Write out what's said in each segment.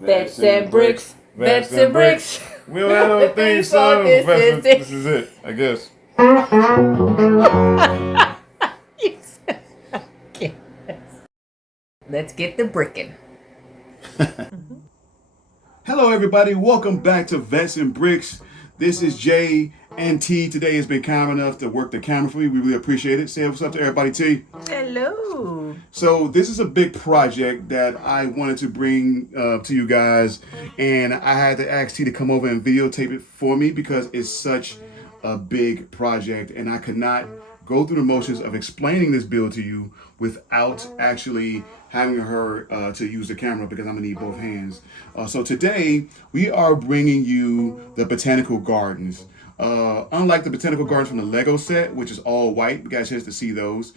Vets and Bricks, Vets and Bricks. We don't have no theme song. This is it, I guess. Let's get the bricking. Hello, everybody. Welcome back to Vets and Bricks. This is Jay and T. Today has been kind enough to work the camera for me. We really appreciate it. Say what's up to everybody, T. Hello. So this is a big project that I wanted to bring to you guys, and I had to ask T to come over and videotape it for me because it's such a big project, and I could not go through the motions of explaining this build to you without actually having her to use the camera because I'm gonna need both hands. So today we are bringing you the Botanical Gardens. Unlike the Botanical Gardens from the LEGO set, which is all white, we got a chance to see those.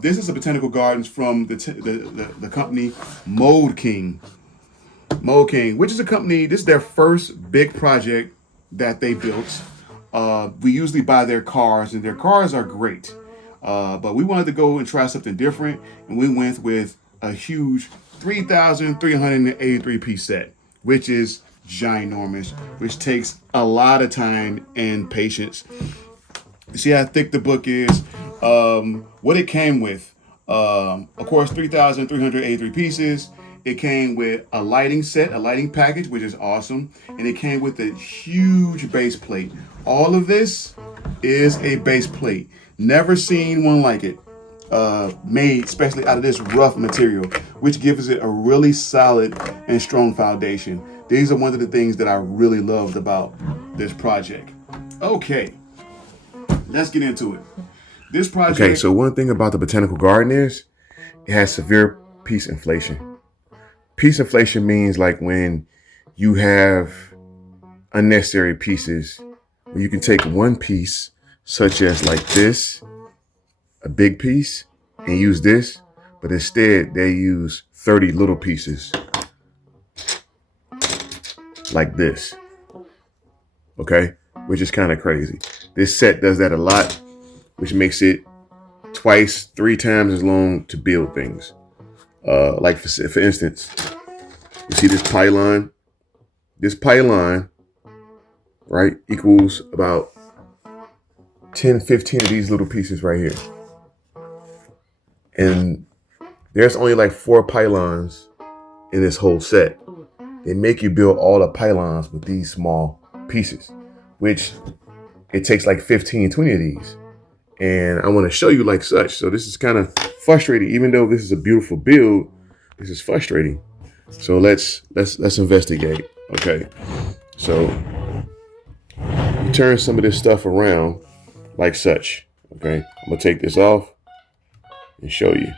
This is the Botanical Gardens from the company Mould King. Mould King, which is a company, this is their first big project that they built. We usually buy their cars, and their cars are great. But we wanted to go and try something different, and we went with a huge 3,383 piece set, which is ginormous, which takes a lot of time and patience. See how thick the book is. What it came with, of course, 3,383 pieces. It came with a lighting set, a lighting package, which is awesome. And it came with a huge base plate. All of this is a base plate. Never seen one like it. Made especially out of this rough material, which gives it a really solid and strong foundation. These are one of the things that I really loved about this project. Okay, let's get into it. This project. Okay, so one thing about the Botanical Garden is it has severe piece inflation. Piece inflation means like when you have unnecessary pieces, where you can take one piece, such as like this, a big piece, and use this, but instead they use 30 little pieces like this, okay, which is kind of crazy. This set does that a lot, which makes it twice, 3 times as long to build things. Like for instance, you see this pylon? This pylon, right, equals about 10, 15 of these little pieces right here. And there's only like 4 pylons in this whole set. They make you build all the pylons with these small pieces, which it takes like 15, 20 of these. And I want to show you like such. So this is kind of frustrating. Even though this is a beautiful build, this is frustrating. So let's investigate. Okay. So you turn some of this stuff around like such. Okay. I'm gonna take this off and show you.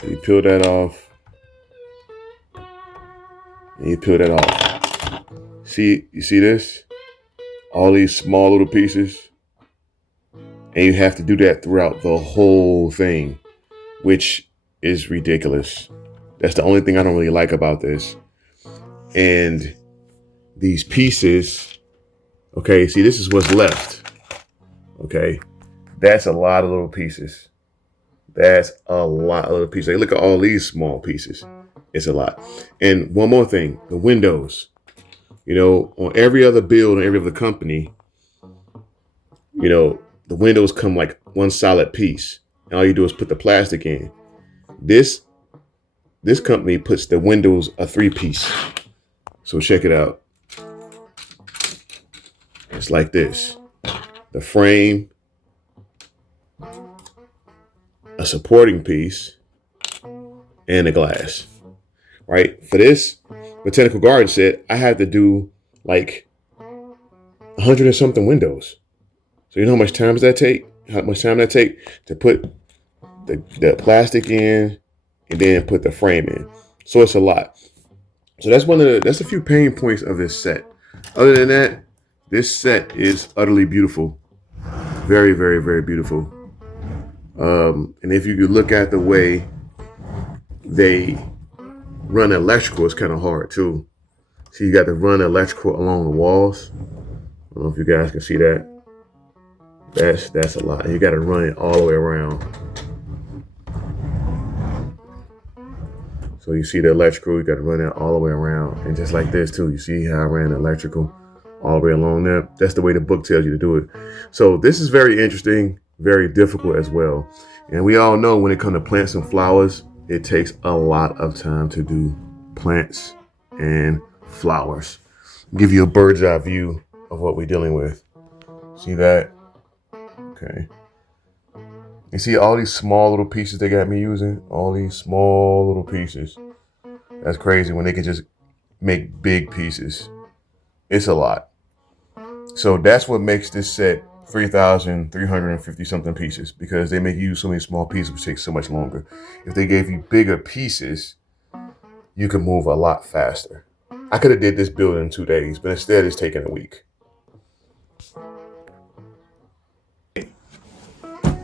So you peel that off. And you peel that off. See, you see this? All these small little pieces. And you have to do that throughout the whole thing, which is ridiculous. That's the only thing I don't really like about this. And these pieces, okay, see, this is what's left. Okay, that's a lot of little pieces. That's a lot of little pieces. Like, look at all these small pieces. It's a lot. And one more thing, the windows. You know, on every other build, on every other company, you know, the windows come like one solid piece. And all you do is put the plastic in. This company puts the windows a 3-piece. So check it out. It's like this. The frame, a supporting piece, and a glass. Right? For this Botanical Garden set, I had to do like 100 and something windows. So you know how much time does that take? How much time that take to put the plastic in and then put the frame in. So it's a lot. So that's a few pain points of this set. Other than that, this set is utterly beautiful. Very, very, very beautiful. And if you could look at the way they run electrical, it's kind of hard too. So you got to run electrical along the walls. I don't know if you guys can see that. That's a lot. You got to run it all the way around. So you see the electrical, you got to run that all the way around. And just like this too, you see how I ran the electrical all the way along there. That's the way the book tells you to do it. So this is very interesting, very difficult as well. And we all know when it comes to plants and flowers, it takes a lot of time to do plants and flowers. I'll give you a bird's eye view of what we're dealing with. See that? Okay. You see all these small little pieces they got me using? All these small little pieces. That's crazy when they can just make big pieces. It's a lot. So that's what makes this set 3,350 something pieces, because they make you use so many small pieces, which takes so much longer. If they gave you bigger pieces, you could move a lot faster. I could have did this build in 2 days, but instead it's taking a week.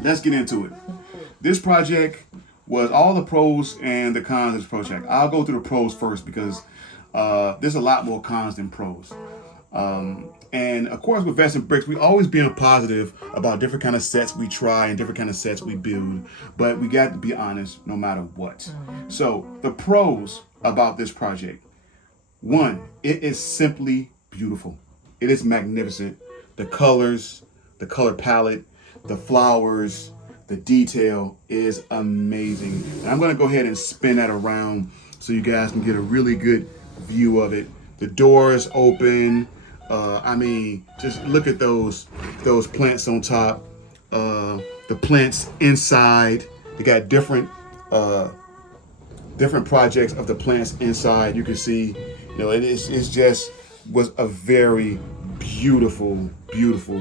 Let's get into it. This project was all the pros and the cons of this project. I'll go through the pros first because there's a lot more cons than pros. And of course with Vets and Bricks, we always being positive about different kind of sets we try and different kind of sets we build, but we got to be honest no matter what. So the pros about this project. One, it is simply beautiful. It is magnificent. The colors, the color palette, the flowers, the detail is amazing. And I'm going to go ahead and spin that around so you guys can get a really good view of it. The doors open. I mean, just look at those plants on top. The plants inside. They got different projects of the plants inside. You can see, you know, it's just was a very beautiful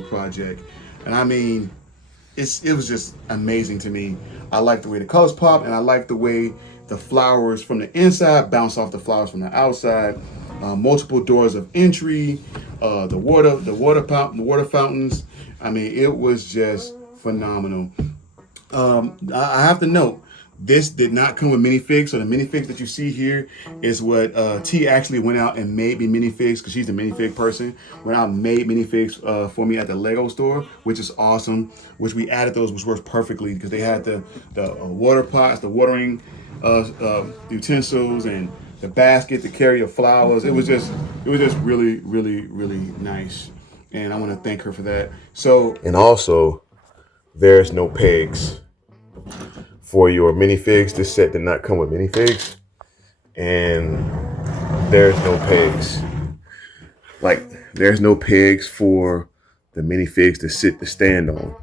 project. And I mean, it was just amazing to me. I like the way the colors pop, and I like the way the flowers from the inside bounce off the flowers from the outside. Multiple doors of entry, the water fountains. I mean, it was just phenomenal. I have to note, this did not come with minifigs. So the minifigs that you see here is what T actually went out and made me minifigs, because she's the minifig person. Went out and made minifigs for me at the Lego store, which is awesome. Which we added those, which works perfectly because they had the water pots, the watering utensils, and the basket to carry your flowers. It was just really nice, and I want to thank her for that. So, and also, there's no pegs for your minifigs. This set did not come with minifigs, and there's no pegs. Like, there's no pegs for the minifigs to stand on.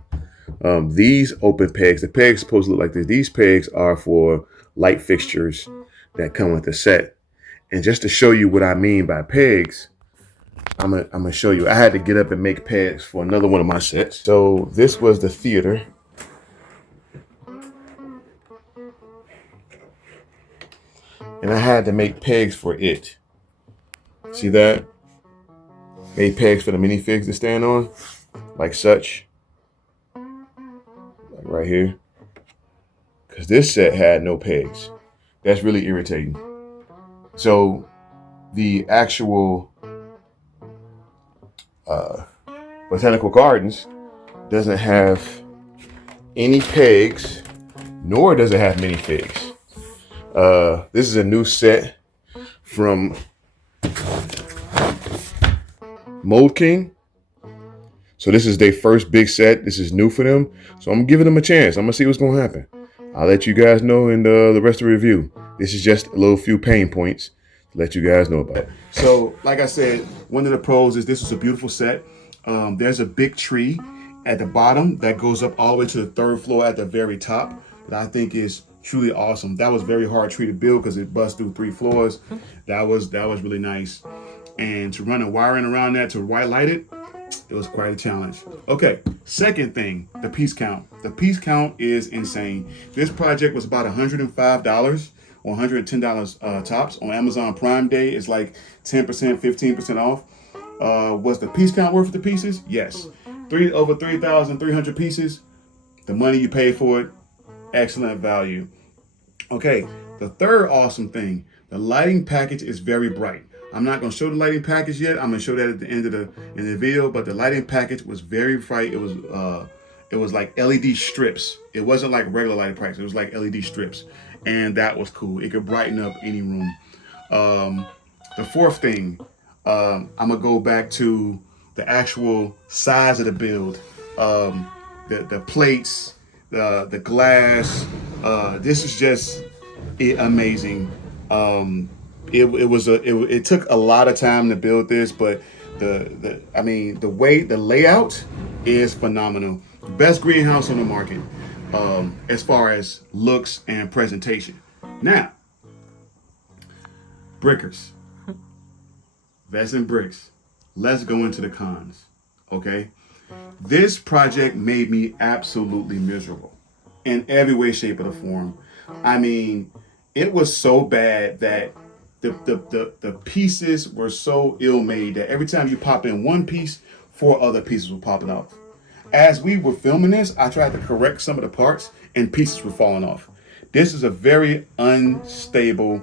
These open pegs, the pegs supposed to look like this. These pegs are for light fixtures that come with the set. And just to show you what I mean by pegs, I'm gonna show you. I had to get up and make pegs for another one of my sets. So this was the theater. And I had to make pegs for it. See that? Made pegs for the minifigs to stand on, like such. Like right here. Because this set had no pegs. That's really irritating. So the actual Botanical Gardens doesn't have any pegs, nor does it have minifigs. This is a new set from Mould King. So this is their first big set. This is new for them. So I'm giving them a chance. I'm gonna see what's gonna happen. I'll let you guys know in the rest of the review. This is just a few pain points to let you guys know about. So like I said, one of the pros is this is a beautiful set. There's a big tree at the bottom that goes up all the way to the 3rd floor at the very top that I think is truly awesome. That was a very hard tree to build because it busts through 3 floors. That was really nice. And to run a wiring around that to white light it, it was quite a challenge. Okay, second thing, the piece count. The piece count is insane. This project was about $105 or $110 tops. On Amazon Prime Day, it's like 10%, 15% off. Was the piece count worth the pieces? Yes. Over 3,300 pieces. The money you pay for it, excellent value. Okay, the third awesome thing, the lighting package is very bright. I'm not going to show the lighting package yet. I'm going to show that at the end of the video, but the lighting package was very bright. It was It was like LED strips. It wasn't like regular lighting packs. It was like LED strips. And that was cool. It could brighten up any room. The fourth thing, I'm gonna go back to the actual size of the build. The plates, the glass. This is just amazing. It took a lot of time to build this, but the layout is phenomenal. Best greenhouse on the market, as far as looks and presentation. Now, Brickers, Vets and Bricks, let's go into the cons, okay? This project made me absolutely miserable in every way, shape, or the form. I mean, it was so bad that the pieces were so ill-made that every time you pop in one piece, 4 other pieces were popping off. As we were filming this, I tried to correct some of the parts and pieces were falling off. This is a very unstable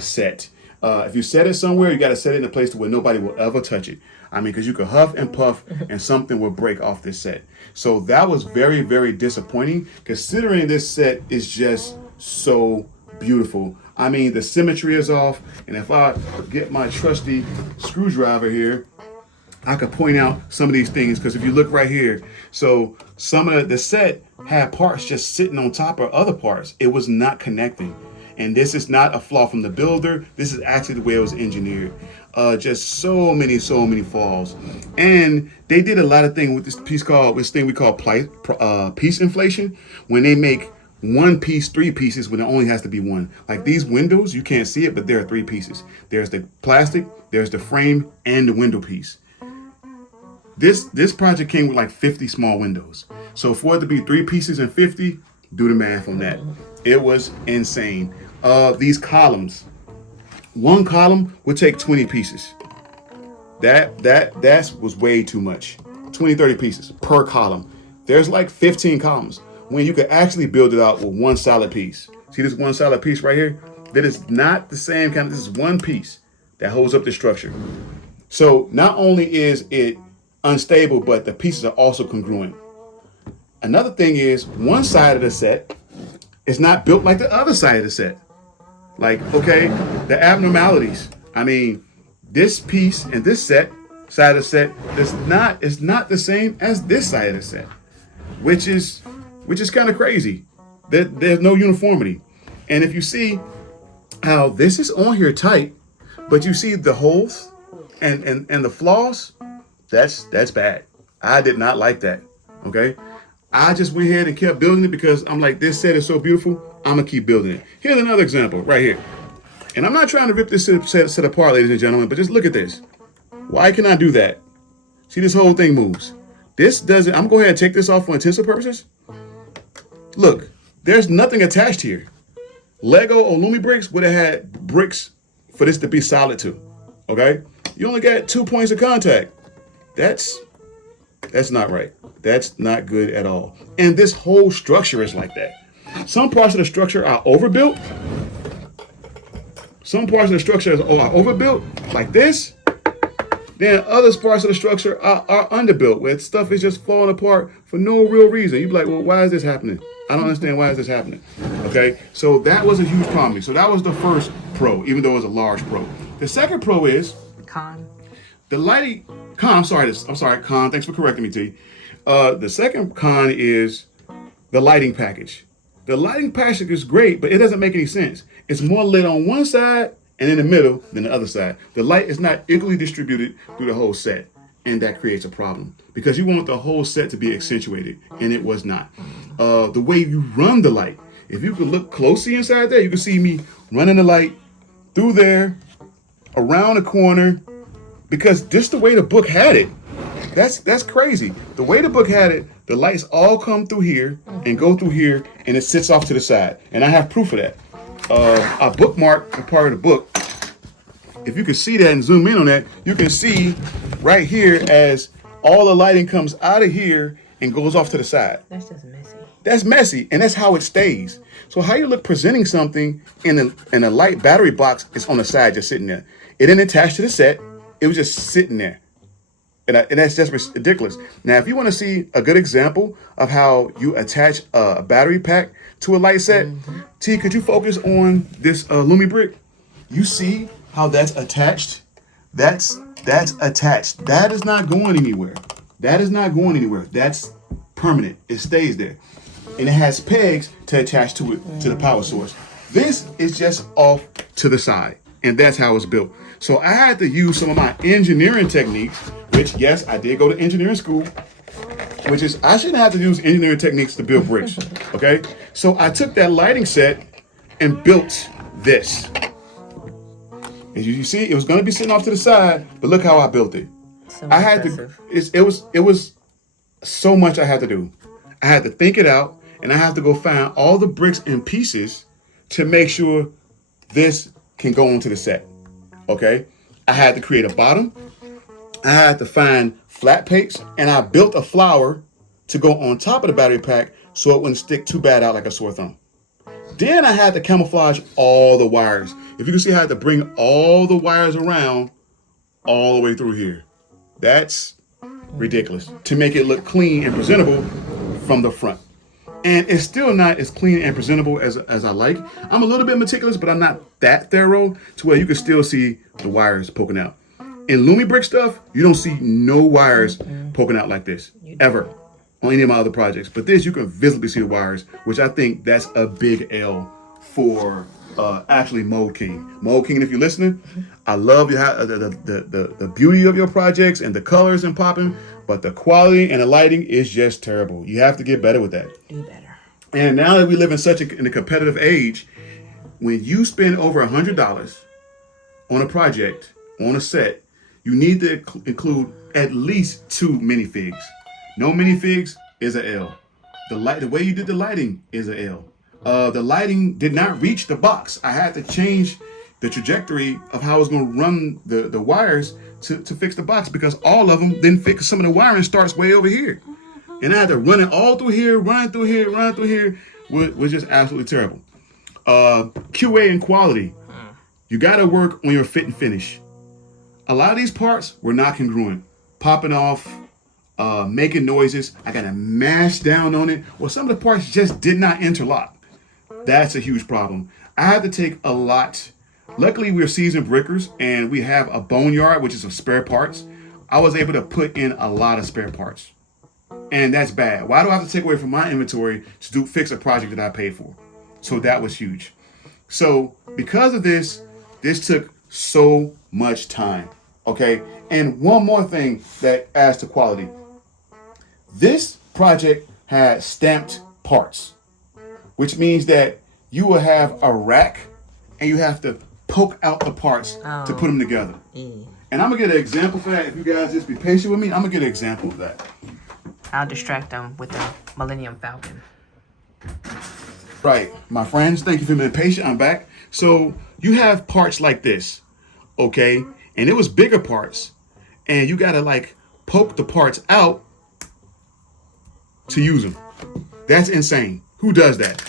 set. If you set it somewhere, you got to set it in a place where nobody will ever touch it. I mean, because you could huff and puff and something will break off this set. So that was very, very disappointing, considering this set is just so beautiful. I mean, the symmetry is off. And if I get my trusty screwdriver here, I could point out some of these things, because if you look right here, so some of the set had parts just sitting on top of other parts. It was not connecting. And this is not a flaw from the builder. This is actually the way it was engineered. Just so many flaws. And they did a lot of things with this thing we call piece inflation, when they make one piece, 3 pieces, when it only has to be one. Like these windows, you can't see it, but there are 3 pieces. There's the plastic, there's the frame, and the window piece. This project came with like 50 small windows. So for it to be 3 pieces and 50, do the math on that. It was insane. These columns, one column would take 20 pieces. That was way too much. 20, 30 pieces per column. There's like 15 columns when you could actually build it out with one solid piece. See this one solid piece right here? That is not the same kind of, this is one piece that holds up the structure. So not only is it unstable, but the pieces are also congruent. Another thing is, one side of the set is not built like the other side of the set. Like, okay, the abnormalities. I mean, this piece and this side of the set is not the same as this side of the set, which is kind of crazy. There's no uniformity. And if you see how this is on here tight, but you see the holes and the flaws, that's bad. I did not like that. Okay. I just went ahead and kept building it because I'm like, this set is so beautiful, I'm gonna keep building it. Here's another example right here. And I'm not trying to rip this set apart, ladies and gentlemen, but just look at this. Why can I do that? See, this whole thing moves. This doesn't, I'm gonna go ahead and take this off for intensive purposes. Look, there's nothing attached here. Lego or Lumi bricks would have had bricks for this to be solid to, okay? You only got 2 points of contact. That's not right. That's not good at all. And this whole structure is like that. Some parts of the structure are overbuilt. Some parts of the structure are overbuilt, like this. Then other parts of the structure are underbuilt, where stuff is just falling apart for no real reason. You'd be like, well, why is this happening? I don't understand why is this happening. Okay, so that was a huge problem. So that was the first pro, even though it was a large pro. The second pro is Con. the lighting. I'm sorry, Con. Thanks for correcting me, T. The second con is the lighting package. The lighting package is great, but it doesn't make any sense. It's more lit on one side and in the middle than the other side. The light is not equally distributed through the whole set, and that creates a problem because you want the whole set to be accentuated, and it was not. The way you run the light, if you could look closely inside there, you can see me running the light through there, around the corner, because just the way the book had it. That's crazy. The way the book had it, the lights all come through here and go through here, and it sits off to the side. And I have proof of that. I bookmarked a part of the book. If you can see that and zoom in on that, you can see right here as all the lighting comes out of here and goes off to the side. That's just messy. That's messy, and that's how it stays. So how you look presenting something in a light battery box is on the side just sitting there. It didn't attach to the set. It was just sitting there. And that's just ridiculous. Now, if you want to see a good example of how you attach a battery pack to a light set, T, could you focus on this Lumi brick? You see how that's attached? That's attached. That is not going anywhere. That is not going anywhere. That's permanent. It stays there. And it has pegs to attach to it, to the power source. This is just off to the side. And that's how it's built. So I had to use some of my engineering techniques, which, yes, I did go to engineering school, which is, I shouldn't have to use engineering techniques to build bricks, okay? So I took that lighting set and built this. As you see, it was going to be sitting off to the side, but look how I built it. So I had impressive. it was so much I had to do. I had to think it out, and I have to go find all the bricks and pieces to make sure this can go onto the set. Okay, I had to create a bottom. I had to find flat plates, and I built a flower to go on top of the battery pack so it wouldn't stick too bad out like a sore thumb. Then I had to camouflage all the wires. If you can see, I had to bring all the wires around all the way through here. That's ridiculous to make it look clean and presentable from the front. And it's still not as clean and presentable as I like. I'm a little bit meticulous, but I'm not that thorough to where you can still see the wires poking out. In Lumi brick stuff, you don't see no wires poking out like this, ever, on any of my other projects. But this, you can visibly see the wires, which I think that's a big L for actually Mould King. Mould King, if you're listening, I love the beauty of your projects and the colors and popping, but the quality and the lighting is just terrible. You have to get better with that. Do better. And now that we live in in a competitive age, when you spend over $100 on a project, on a set, you need to include at least 2 minifigs. No minifigs is a L. The way you did the lighting is a L. The lighting did not reach the box. I had to change the trajectory of how I was going to run the wires to fix the box, because all of them didn't fit. Some of the wiring starts way over here. And I had to run it all through here, run through here, run through here. Was just absolutely terrible. QA and quality. You got to work on your fit and finish. A lot of these parts were not congruent. Popping off, making noises. I got to mash down on it. Well, some of the parts just did not interlock. That's a huge problem. I had to take a lot. Luckily, we're seasoned brickers, and we have a boneyard, which is of spare parts. I was able to put in a lot of spare parts. And that's bad. Why do I have to take away from my inventory to fix a project that I paid for? So that was huge. So because of this took so much time. Okay. And one more thing that adds to quality. This project had stamped parts, which means that you will have a rack and you have to poke out the parts to put them together. And I'm gonna get an example for that. If you guys just be patient with me, I'm gonna get an example of that. I'll distract them with the Millennium Falcon. Right, my friends, thank you for being patient. I'm back. So you have parts like this, okay? And it was bigger parts, and you gotta like poke the parts out to use them. That's insane. Who does that?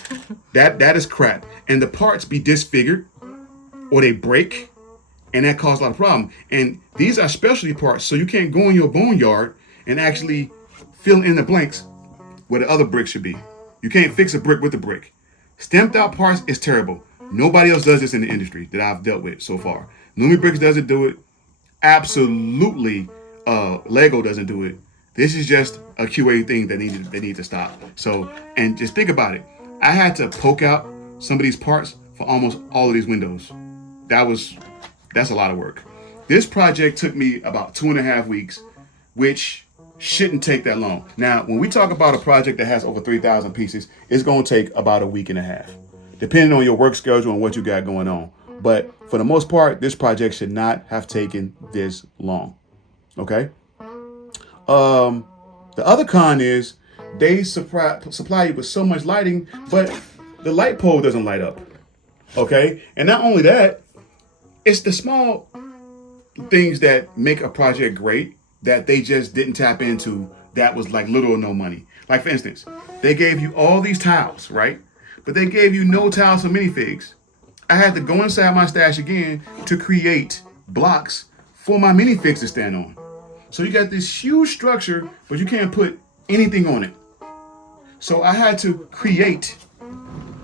That is crap. And the parts be disfigured or they break, and that causes a lot of problem. And these are specialty parts, so you can't go in your boneyard and actually fill in the blanks where the other brick should be. You can't fix a brick with a brick. Stamped out parts is terrible. Nobody else does this in the industry that I've dealt with so far. Lumi Bricks doesn't do it. Absolutely, LEGO doesn't do it. This is just a QA thing that need to stop. So, and just think about it. I had to poke out some of these parts for almost all of these windows. That's a lot of work. This project took me about 2.5 weeks, which shouldn't take that long. Now, when we talk about a project that has over 3,000 pieces, it's going to take about 1.5 weeks, depending on your work schedule and what you got going on. But for the most part, this project should not have taken this long. Okay. The other con is they supply you with so much lighting, but the light pole doesn't light up. Okay. And not only that, it's the small things that make a project great that they just didn't tap into. That was like little or no money. Like, for instance, they gave you all these tiles, right? But they gave you no tiles for minifigs. I had to go inside my stash again to create blocks for my minifigs to stand on. So you got this huge structure, but you can't put anything on it. So I had to create,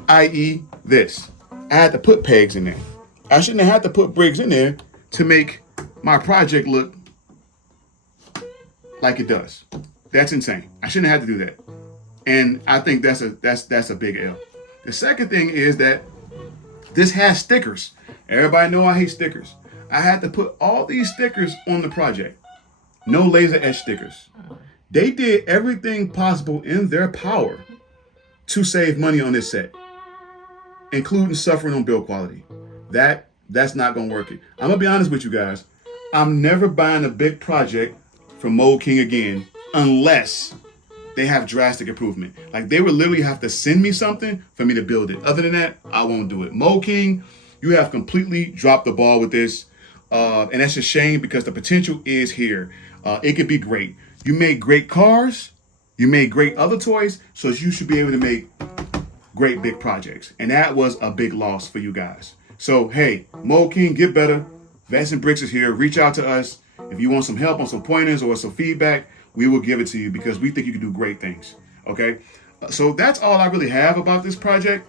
i.e. this. I had to put pegs in there. I shouldn't have had to put bricks in there to make my project look like it does. That's insane. I shouldn't have had to do that. And I think that's a big L. The second thing is that this has stickers. Everybody know I hate stickers. I had to put all these stickers on the project. No laser etch stickers. They did everything possible in their power to save money on this set, including suffering on build quality. That's not gonna work. I'm gonna be honest with you guys. I'm never buying a big project from Mould King again unless they have drastic improvement. Like they would literally have to send me something for me to build it. Other than that, I won't do it. Mould King, you have completely dropped the ball with this. And that's a shame because the potential is here. It could be great. You made great cars. You made great other toys. So you should be able to make great big projects. And that was a big loss for you guys. So, hey, Mould King, get better. VetsAndBricks is here. Reach out to us. If you want some help on some pointers or some feedback, we will give it to you because we think you can do great things. Okay? So that's all I really have about this project.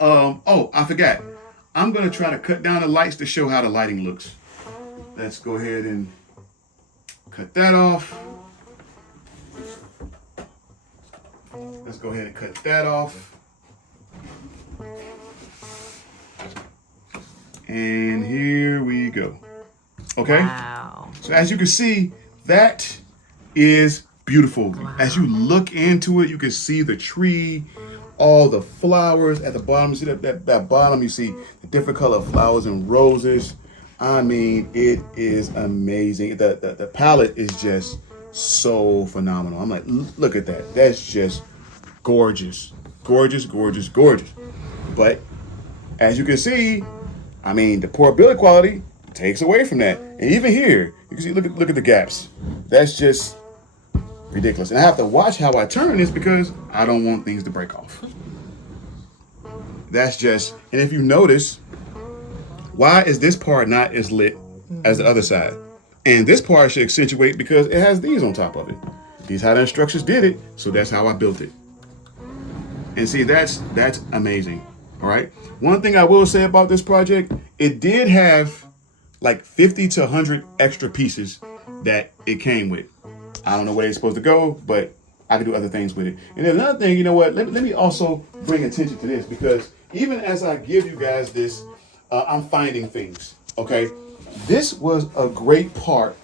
Oh, I forgot. I'm going to try to cut down the lights to show how the lighting looks. Let's go ahead and cut that off. Let's go ahead and cut that off. And here we go. Okay? Wow. So as you can see, that is beautiful. Wow. As you look into it, you can see the tree, all the flowers at the bottom. You see that bottom, you see the different color flowers and roses. I mean, it is amazing. The palette is just so phenomenal. I'm like, look at that. That's just gorgeous. Gorgeous, gorgeous, gorgeous. But as you can see, I mean, the poor build quality takes away from that. And even here, you can see, look at the gaps. That's just ridiculous. And I have to watch how I turn this because I don't want things to break off. That's just, and if you notice, why is this part not as lit as the other side? And this part should accentuate because it has these on top of it. These how the instructions did it, so that's how I built it. And see, that's amazing. All right. One thing I will say about this project, it did have like 50 to 100 extra pieces that it came with. I don't know where they're supposed to go, but I can do other things with it. And then another thing, you know what? Let me also bring attention to this because even as I give you guys this, I'm finding things. Okay. This was a great part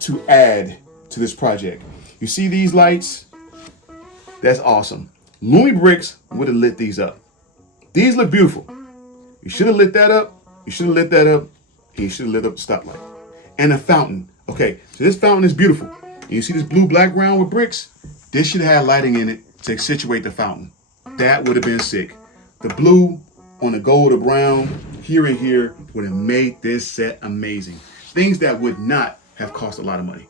to add to this project. You see these lights? That's awesome. Lumi Bricks would have lit these up. These look beautiful. You should have lit that up. You should have lit that up. And you should have lit up the stoplight. And a fountain. Okay, so this fountain is beautiful. And you see this blue black ground with bricks? This should have had lighting in it to accentuate the fountain. That would have been sick. The blue on the gold or brown here and here would have made this set amazing. Things that would not have cost a lot of money.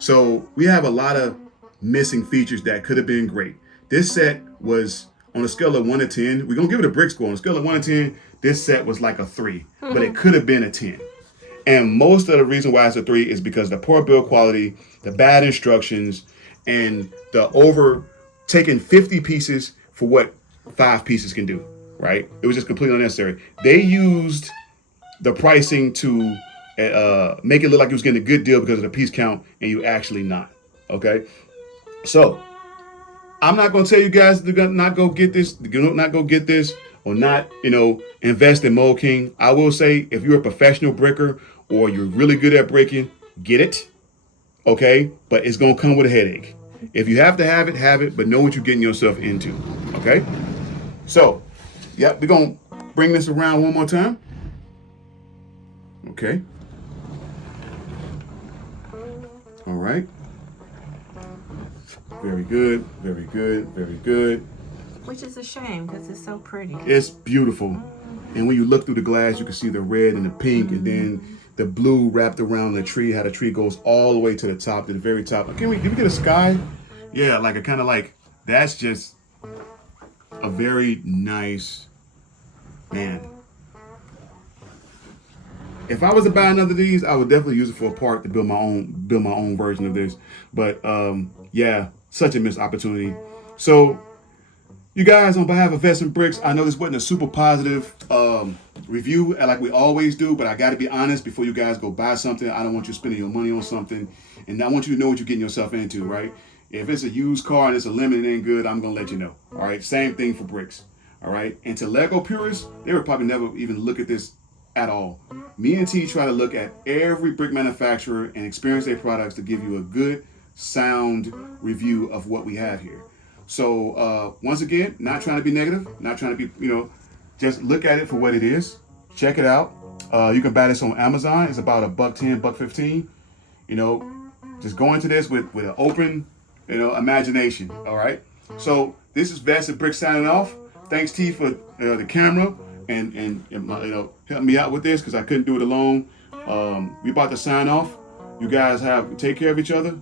So we have a lot of missing features that could have been great. This set was on a scale of 1 to 10. We're going to give it a brick score. On a scale of 1 to 10, this set was like a 3, but it could have been a 10. And most of the reason why it's a 3 is because the poor build quality, the bad instructions, and the over taking 50 pieces for what 5 pieces can do, right? It was just completely unnecessary. They used the pricing to make it look like you was getting a good deal because of the piece count, and you actually not, okay? So I'm not going to tell you guys to not go get this, or not, invest in Mould King. I will say if you're a professional bricker or you're really good at breaking, get it, okay? But it's going to come with a headache. If you have to have it, but know what you're getting yourself into, okay? So, yep, we're going to bring this around one more time. Okay. All right. Very good, very good, very good. Which is a shame because it's so pretty. It's beautiful. And when you look through the glass, you can see the red and the pink and then the blue wrapped around the tree, how the tree goes all the way to the top, to the very top. Did we get a sky? Yeah, like a kind of like, that's just a very nice, man. If I was to buy another of these, I would definitely use it for a part to build my own version of this. But yeah, such a missed opportunity. So you guys, on behalf of Vets and Bricks, I know this wasn't a super positive review like we always do, but I got to be honest before you guys go buy something. I don't want you spending your money on something, and I want you to know what you're getting yourself into, right? If it's a used car and it's a lemon and it ain't good, I'm gonna let you know. All right, same thing for bricks. All right, and to Lego purists, they would probably never even look at this at all. Me and T try to look at every brick manufacturer and experience their products to give you a good, sound review of what we have here. So once again, not trying to be negative, not trying to be, just look at it for what it is. Check it out. You can buy this on Amazon. It's about $1.10, $1.15. Just go into this with an open, imagination. All right. So this is Vets and Bricks signing off. Thanks T for the camera and helping me out with this because I couldn't do it alone. We about to sign off. You guys take care of each other.